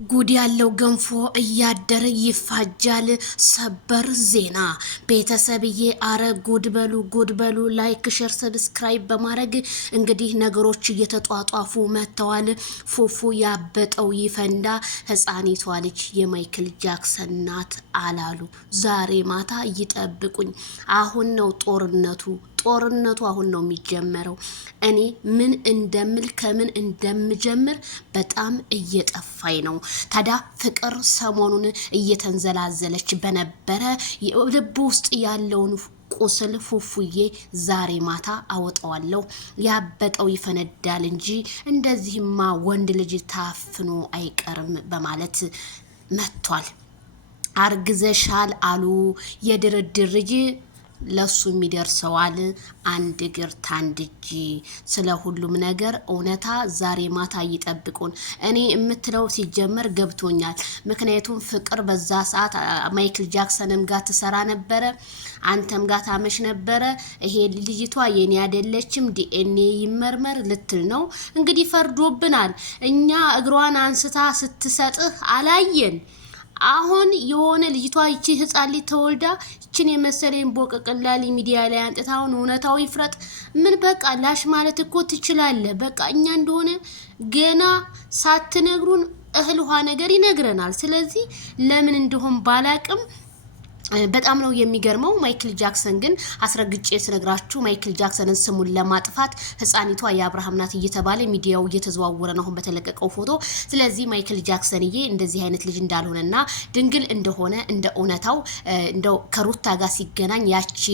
ጉድ ያለው ገንፎ እያደረ ይፋጃል። ሰበር ዜና ቤተሰብዬ፣ አረ ጉድ በሉ ላይክ ሼር ሰብስክራይብ በማድረግ እንግዲህ ነገሮች እየተጧጧፉ መጥተዋል። ፉፉ ያበጠው ይፈንዳ፣ ህፃኒቷ ልጅ የማይክል ጃክሰን ናት አላሉ። ዛሬ ማታ ይጠብቁኝ። አሁን ነው ጦርነቱ አሁን ነው የሚጀመረው። እኔ ምን እንደምል ከምን እንደምጀምር በጣም እየጠፋኝ ነው። ታዲያ ፍቅር ሰሞኑን እየተንዘላዘለች በነበረ ልብ ውስጥ ያለውን ቁስል ፉፉዬ ዛሬ ማታ አወጣዋለሁ፣ ያበጠው ይፈነዳል እንጂ እንደዚህማ ወንድ ልጅ ታፍኖ አይቀርም በማለት መጥቷል። አርግዘሻል አሉ የድርድር ልጅ ለሱ የሚደርሰዋል አንድ እግር ታንድ እጅ። ስለ ሁሉም ነገር እውነታ ዛሬ ማታ ይጠብቁን። እኔ የምትለው ሲጀመር ገብቶኛል። ምክንያቱም ፍቅር በዛ ሰዓት ማይክል ጃክሰንም ጋር ትሰራ ነበረ፣ አንተም ጋር ታመሽ ነበረ። ይሄ ልጅቷ የኔ አይደለችም ዲኤንኤ ይመርመር ልትል ነው እንግዲህ። ፈርዶብናል። እኛ እግሯን አንስታ ስትሰጥህ አላየን። አሁን የሆነ ልጅቷ ይቺ ህፃን ልጅ ተወልዳ ይችን የመሰለኝ ቦቀቅላሊ ሚዲያ ላይ አንጥታውን እውነታው ይፍረጥ። ምን በቃ ላሽ ማለት እኮ ትችላለህ። በቃ እኛ እንደሆነ ገና ሳትነግሩን እህል ውሃ ነገር ይነግረናል። ስለዚህ ለምን እንደሆን ባላቅም በጣም ነው የሚገርመው። ማይክል ጃክሰን ግን አስረግጬ ስነግራችሁ ማይክል ጃክሰንን ስሙን ለማጥፋት ህፃኒቷ የአብርሃም ናት እየተባለ ሚዲያው እየተዘዋወረ ነው በተለቀቀው ፎቶ። ስለዚህ ማይክል ጃክሰንዬ እንደዚህ አይነት ልጅ እንዳልሆነና ድንግል እንደሆነ እንደ እውነታው እንደው ከሩታ ጋር ሲገናኝ ያቺ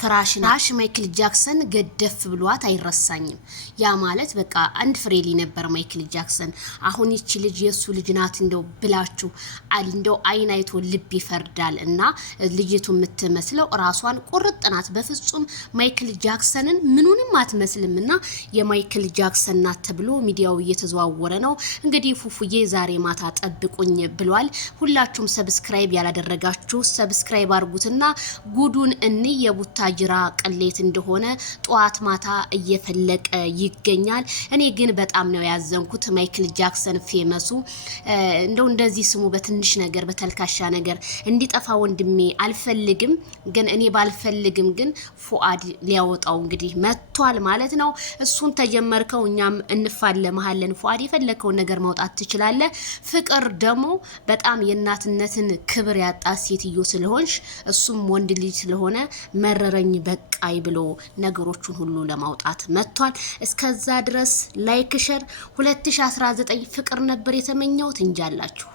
ፍራሽ ማይክል ጃክሰን ገደፍ ብሏት አይረሳኝም። ያ ማለት በቃ አንድ ፍሬሊ ነበር ማይክል ጃክሰን። አሁን ይቺ ልጅ የሱ ልጅ ናት እንደው ብላችሁ እንደው አይን አይቶ ልብ ይፈርዳል። እና ልጅቱ የምትመስለው ራሷን ቁርጥ ናት። በፍጹም ማይክል ጃክሰንን ምኑንም አትመስልምና የማይክል ጃክሰን ናት ተብሎ ሚዲያው እየተዘዋወረ ነው። እንግዲህ ፉፉዬ ዛሬ ማታ ጠብቁኝ ብሏል። ሁላችሁም ሰብስክራይብ ያላደረጋችሁ ሰብስክራይብ አድርጉትና ጉዱን የቡታጅራ ቅሌት እንደሆነ ጧት ማታ እየፈለቀ ይገኛል። እኔ ግን በጣም ነው ያዘንኩት። ማይክል ጃክሰን ፌመሱ እንደዚህ ስሙ በትንሽ ነገር በተልካሻ ነገር እንዲጠፋ ወንድሜ አልፈልግም። ግን እኔ ባልፈልግም ግን ፉአድ ሊያወጣው እንግዲህ መጥቷል ማለት ነው። እሱን ተጀመርከው እኛም እንፋለመሃለን። ፉአድ የፈለከውን ነገር ማውጣት ትችላለህ። ፍቅር ደግሞ በጣም የእናትነትን ክብር ያጣ ሴትዮ ስለሆንሽ እሱም ወንድ ልጅ ስለሆነ መረረኝ በቃይ ብሎ ነገሮቹን ሁሉ ለማውጣት መጥቷል። እስከዛ ድረስ ላይክ ሸር 2019 ፍቅር ነበር የተመኘሁት እንጃላችሁ።